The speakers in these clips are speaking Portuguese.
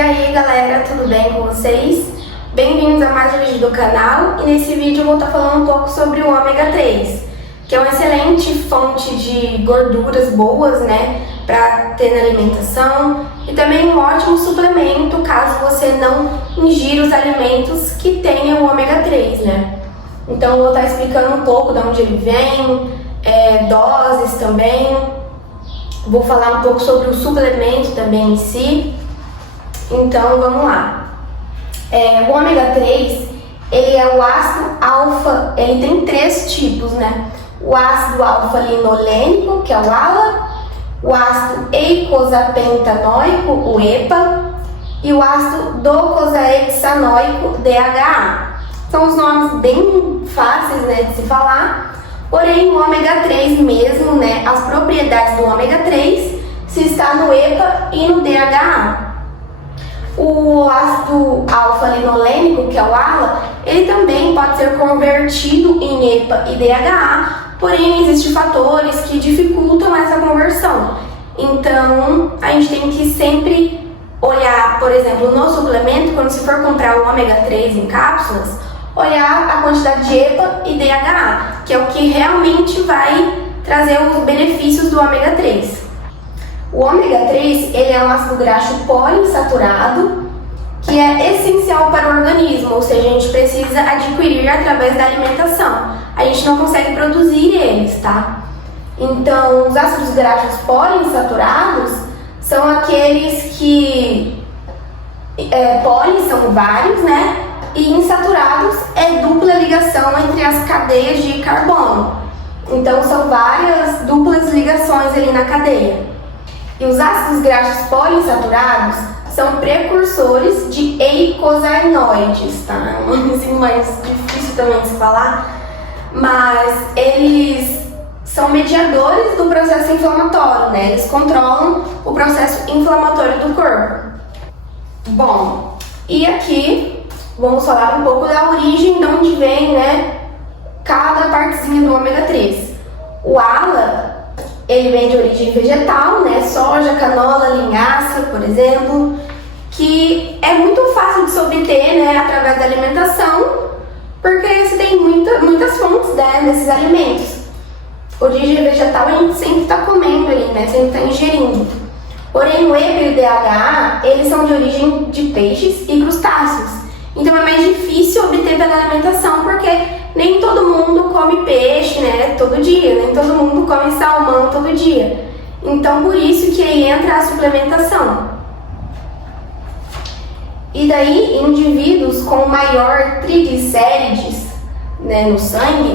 aí galera, tudo bem com vocês? Bem-vindos a mais um vídeo do canal e nesse vídeo eu vou estar falando um pouco sobre o ômega 3, que é uma excelente fonte de gorduras boas, né, para ter na alimentação e também um ótimo suplemento caso você não ingira os alimentos que tenham o ômega 3, né. Então eu vou estar explicando um pouco de onde ele vem, doses também, vou falar um pouco sobre o suplemento também em si. Então vamos lá. O ômega 3, ele é o ácido alfa, ele tem 3 tipos, né? O ácido alfa-linolênico, que é o ALA, o ácido eicosapentanoico, o EPA, e o ácido docosahexanoico, DHA. São os nomes bem fáceis, né, de se falar, porém o ômega 3 mesmo, né, as propriedades do ômega 3 se está no EPA e no DHA. O ácido alfa-linolênico, que é o ALA, ele também pode ser convertido em EPA e DHA, porém existem fatores que dificultam essa conversão. Então, a gente tem que sempre olhar, por exemplo, no suplemento, quando se for comprar o ômega 3 em cápsulas, olhar a quantidade de EPA e DHA, que é o que realmente vai trazer os benefícios do ômega 3. O ômega 3, ele é um ácido graxo poliinsaturado que é essencial para o organismo, ou seja, a gente precisa adquirir através da alimentação. A gente não consegue produzir eles, tá? Então, os ácidos graxos poliinsaturados são aqueles que poli são vários, né? E insaturados é dupla ligação entre as cadeias de carbono. Então, são várias duplas ligações ali na cadeia. E os ácidos graxos poliinsaturados são precursores de eicosanoides, tá? É um nomezinho mais difícil também de se falar, mas eles são mediadores do processo inflamatório, né? Eles controlam o processo inflamatório do corpo. Bom, e aqui vamos falar um pouco da origem de onde vem, né, cada partezinha do ômega 3. O ALA, ele vem de origem vegetal, né? Soja, canola, linhaça, por exemplo, que é muito fácil de se obter, né, através da alimentação, porque você tem muitas fontes, né, desses alimentos. Origem vegetal a gente sempre está comendo ali, né? Sempre está ingerindo. Porém, o EPA e o DHA, eles são de origem de peixes e crustáceos. Então é mais difícil obter pela alimentação, porque nem todo mundo come peixe, né, todo dia, nem todo mundo come salmão todo dia. Então por isso que aí entra a suplementação. E daí, indivíduos com maior triglicérides, né, no sangue,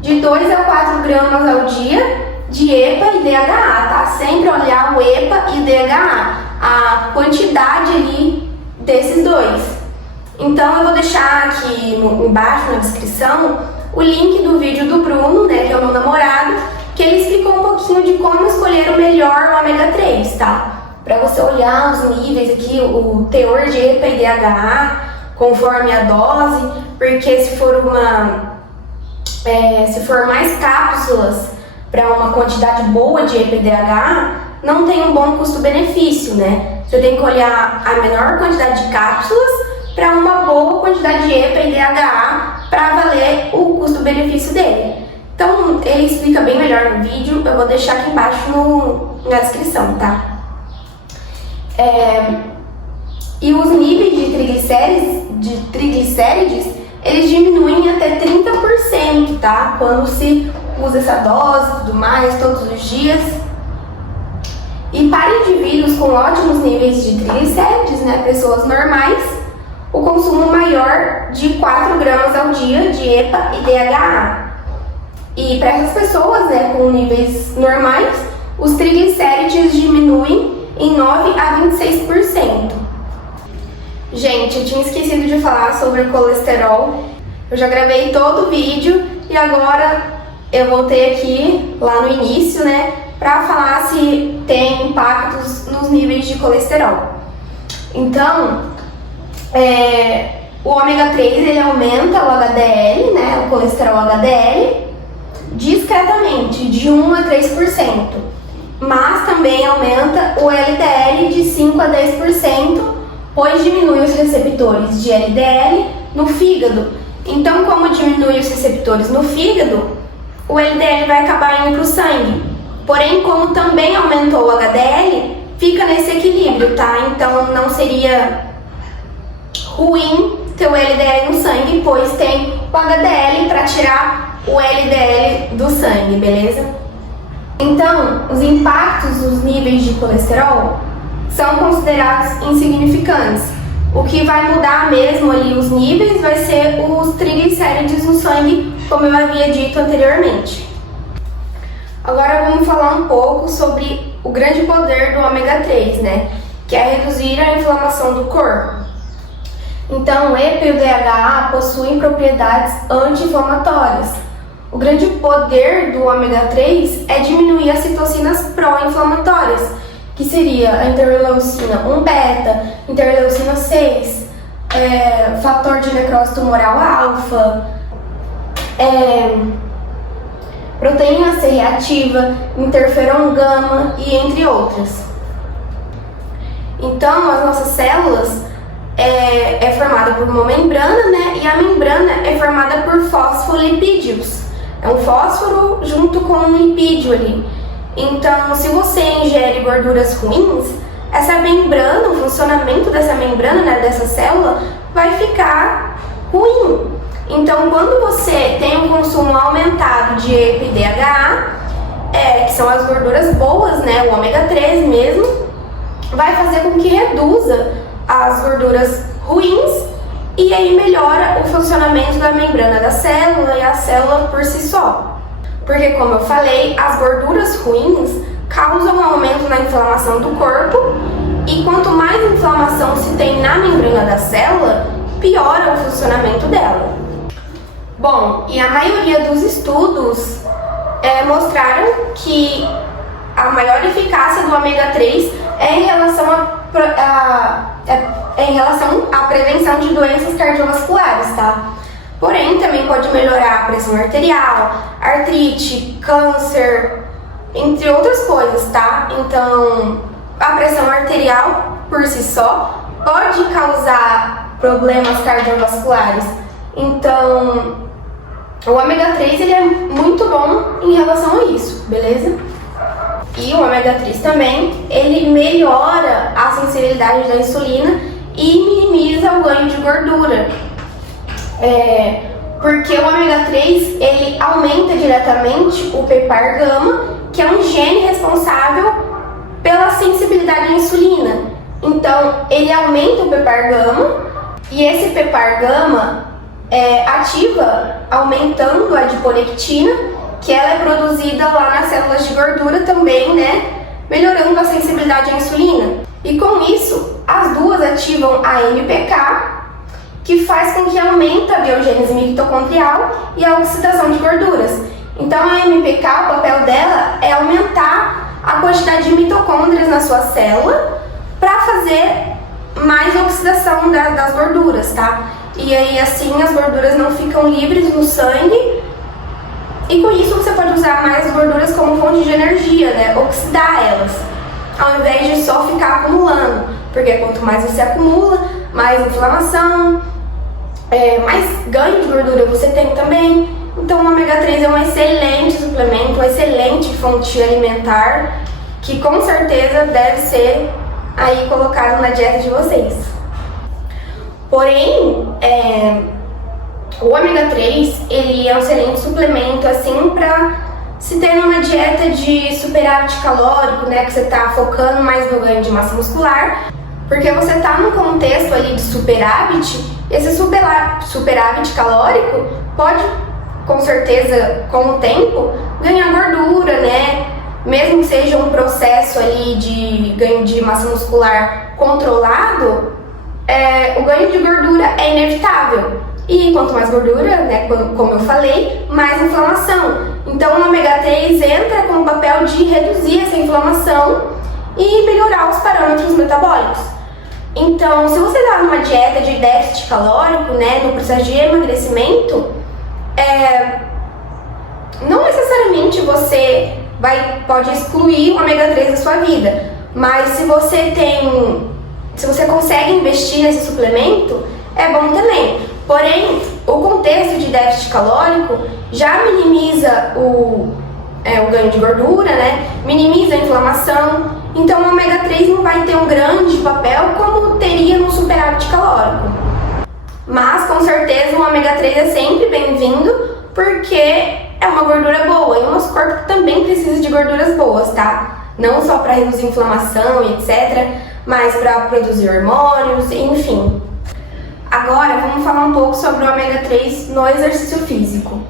de 2 a 4 gramas ao dia de EPA e DHA, tá? Sempre olhar o EPA e o DHA, a quantidade ali desses dois. Então eu vou deixar aqui embaixo na descrição o link do vídeo do Bruno, né, que é o meu namorado, que ele explicou um pouquinho de como escolher o melhor ômega 3, tá? Para você olhar os níveis aqui, o teor de EPA e DHA, conforme a dose, porque se for mais cápsulas para uma quantidade boa de EPA e DHA, não tem um bom custo-benefício, né? Você tem que olhar a menor quantidade de cápsulas para uma boa quantidade de EPA e DHA para valer o custo-benefício dele. Então, ele explica bem melhor no vídeo, eu vou deixar aqui embaixo na descrição, tá? E os níveis de triglicérides, eles diminuem até 30%, tá? Quando se usa essa dose e tudo mais, todos os dias. E para indivíduos com ótimos níveis de triglicérides, né, pessoas normais, o consumo maior de 4 gramas ao dia de EPA e DHA. E para essas pessoas, né, com níveis normais, os triglicérides diminuem em 9 a 26%. Gente, eu tinha esquecido de falar sobre o colesterol. Eu já gravei todo o vídeo e agora eu voltei aqui, lá no início, né, para falar se tem impactos nos níveis de colesterol. Então, o ômega 3, ele aumenta o HDL, né, o colesterol HDL, discretamente, de 1 a 3%. Mas também aumenta o LDL de 5 a 10%, pois diminui os receptores de LDL no fígado. Então, como diminui os receptores no fígado, o LDL vai acabar indo para o sangue. Porém, como também aumentou o HDL, fica nesse equilíbrio, tá? Então, não seria ruim ter o LDL no sangue, pois tem o HDL para tirar o LDL do sangue, beleza? Então, os impactos dos níveis de colesterol são considerados insignificantes. O que vai mudar mesmo ali os níveis vai ser os triglicéridos no sangue, como eu havia dito anteriormente. Agora vamos falar um pouco sobre o grande poder do ômega 3, né? Que é reduzir a inflamação do corpo. Então, o EPA e o DHA possuem propriedades anti-inflamatórias. O grande poder do ômega 3 é diminuir as citocinas pró-inflamatórias, que seria a interleucina 1-beta, interleucina 6, fator de necrose tumoral alfa, proteína C reativa, interferon gama e entre outras. Então, as nossas células é formada por uma membrana, né? E a membrana é formada por fosfolipídios. É um fósforo junto com um lipídio ali. Então, se você ingere gorduras ruins, essa membrana, o funcionamento dessa membrana, né, dessa célula, vai ficar ruim. Então, quando você tem um consumo aumentado de EPA e DHA, que são as gorduras boas, né, o ômega 3 mesmo, vai fazer com que reduza as gorduras ruins e aí melhora o funcionamento da membrana da célula e a célula por si só. Porque, como eu falei, as gorduras ruins causam um aumento na inflamação do corpo e quanto mais inflamação se tem na membrana da célula, piora o funcionamento dela. Bom, e a maioria dos estudos mostraram que a maior eficácia do ômega 3 é em relação à prevenção de doenças cardiovasculares, tá? Porém, também pode melhorar a pressão arterial, artrite, câncer, entre outras coisas, tá? Então, a pressão arterial, por si só, pode causar problemas cardiovasculares. Então, o ômega 3 ele é muito bom em relação a isso, beleza? E o ômega 3 também, ele melhora a sensibilidade da insulina e minimiza o ganho de gordura. Porque o ômega 3, ele aumenta diretamente o PPAR-gama, que é um gene responsável pela sensibilidade à insulina. Então, ele aumenta o PPAR-gama e esse PPAR-gama ativa aumentando a adiponectina, que ela é produzida lá nas células de gordura também, né? Melhorando a sensibilidade à insulina. E com isso, as duas ativam a MPK, que faz com que aumente a biogênese mitocondrial e a oxidação de gorduras. Então a MPK, o papel dela é aumentar a quantidade de mitocôndrias na sua célula para fazer mais oxidação das gorduras, tá? E aí assim as gorduras não ficam livres no sangue e com isso você pode usar mais as gorduras como fonte de energia, né? Oxidar elas, ao invés de só ficar acumulando, porque quanto mais você acumula, mais inflamação, mais ganho de gordura você tem também. Então o ômega 3 é um excelente suplemento, uma excelente fonte alimentar que com certeza deve ser aí colocado na dieta de vocês. Porém, o ômega 3 ele é um excelente suplemento assim para se ter numa dieta de superávit calórico, né, que você está focando mais no ganho de massa muscular, porque você está num contexto ali de superávit. Esse superávit calórico pode, com certeza, com o tempo, ganhar gordura, né? Mesmo que seja um processo ali de ganho de massa muscular controlado, o ganho de gordura é inevitável. E quanto mais gordura, né, como eu falei, mais inflamação. Então o ômega 3 entra com o papel de reduzir essa inflamação e melhorar os parâmetros metabólicos. Então, se você está numa dieta de déficit calórico, né, no processo de emagrecimento, não necessariamente você pode excluir o ômega 3 da sua vida, mas se você tem se você consegue investir nesse suplemento, é bom também. Porém, o contexto de déficit calórico já minimiza o ganho de gordura, né? Minimiza a inflamação. Então, o ômega 3 não vai ter um grande papel como teria no superávit calórico. Mas, com certeza, o ômega 3 é sempre bem-vindo porque é uma gordura boa. E o nosso corpo também precisa de gorduras boas, tá? Não só para reduzir inflamação e etc., mas para produzir hormônios, enfim. Agora, vamos falar um pouco sobre o ômega 3 no exercício físico.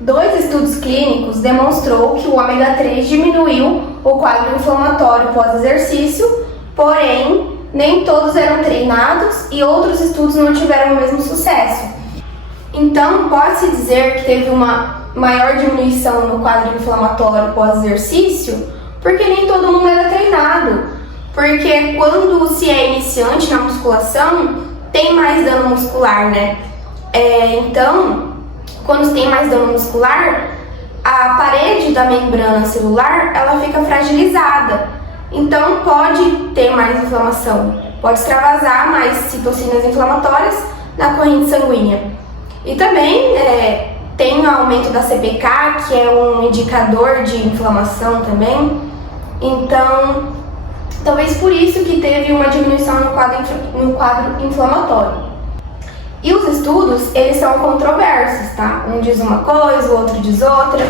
2 estudos clínicos demonstrou que o ômega 3 diminuiu o quadro inflamatório pós-exercício, porém, nem todos eram treinados e outros estudos não tiveram o mesmo sucesso. Então, pode-se dizer que teve uma maior diminuição no quadro inflamatório pós-exercício, porque nem todo mundo era treinado. Porque quando se é iniciante na musculação, tem mais dano muscular, né? Então, quando se tem mais dano muscular, a parede da membrana celular, ela fica fragilizada. Então, pode ter mais inflamação. Pode extravasar mais citocinas inflamatórias na corrente sanguínea. E também tem o aumento da CPK, que é um indicador de inflamação também. Então, talvez por isso que teve uma diminuição no quadro inflamatório. E os estudos, eles são controversos, tá? Um diz uma coisa, o outro diz outra.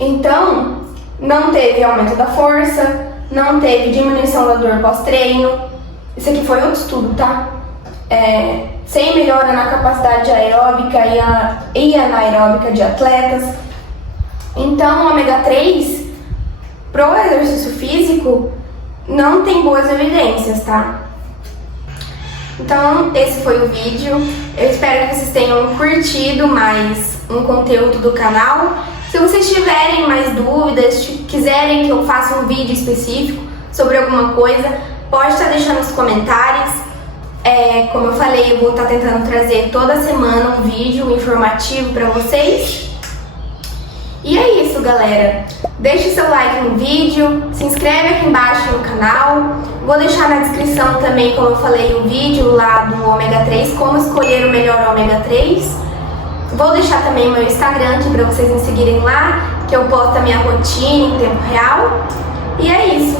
Então, não teve aumento da força, não teve diminuição da dor pós-treino. Isso aqui foi outro estudo, tá? Sem melhora na capacidade aeróbica e anaeróbica de atletas. Então, o ômega 3, pro exercício físico, não tem boas evidências, tá? Então, esse foi o vídeo. Eu espero que vocês tenham curtido mais um conteúdo do canal. Se vocês tiverem mais dúvidas, quiserem que eu faça um vídeo específico sobre alguma coisa, pode estar deixando nos comentários. Como eu falei, eu vou estar tentando trazer toda semana um vídeo informativo para vocês. E é isso, galera. Deixe seu like no vídeo, se inscreve aqui embaixo no canal. Vou deixar na descrição também, como eu falei, o vídeo lá do ômega 3, como escolher o melhor ômega 3. Vou deixar também meu Instagram aqui para vocês me seguirem lá, que eu posto a minha rotina em tempo real. E é isso.